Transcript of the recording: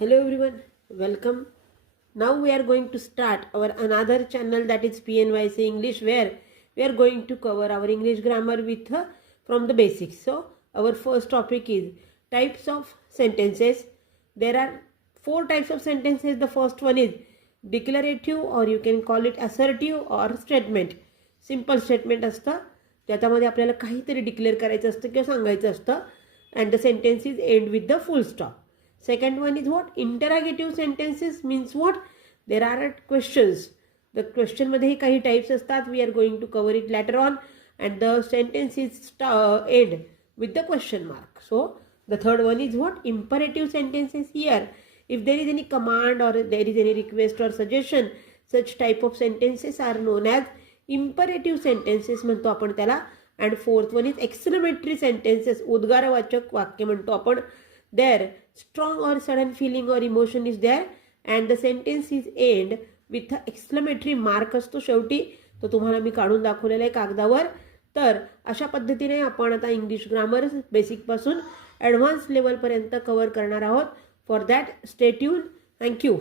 Hello everyone, welcome. Now we are going to start our another channel, that is PNYC English, where we are going to cover our English grammar with from the basics. So our first topic is types of sentences. There are four types of sentences. The first one is declarative, or you can call it assertive or statement. Simple statement असतं, ज्याच्यामध्ये आपल्याला काहीतरी declare करायचं असतं किंवा सांगायचं असतं, and the sentence is end with the full stop. Second one is what? Interrogative sentences means what? There are questions. The question मध्ये काही types असतात. We are going to cover it later on, and the sentence is end with the question mark. So the third one is what? Imperative sentences. Here, if there is any command or there is any request or suggestion, such type of sentences are known as imperative sentences म्हणतो आपण त्याला. And fourth one is exclamatory sentences. उद्गारवाचक वाक्य म्हणतो आपण. There strong or sudden feeling or emotion is there, and the sentence is end with the exclamatory mark असतो शेवटी. तो तुम्हाला मी काढून दाखवलेला आहे कागदावर. तर अशा पद्धतीने आपण आता इंग्लिश ग्रामर बेसिकपासून ॲडव्हान्स लेवलपर्यंत कव्हर करणार आहोत. For that stay tune. Thank you.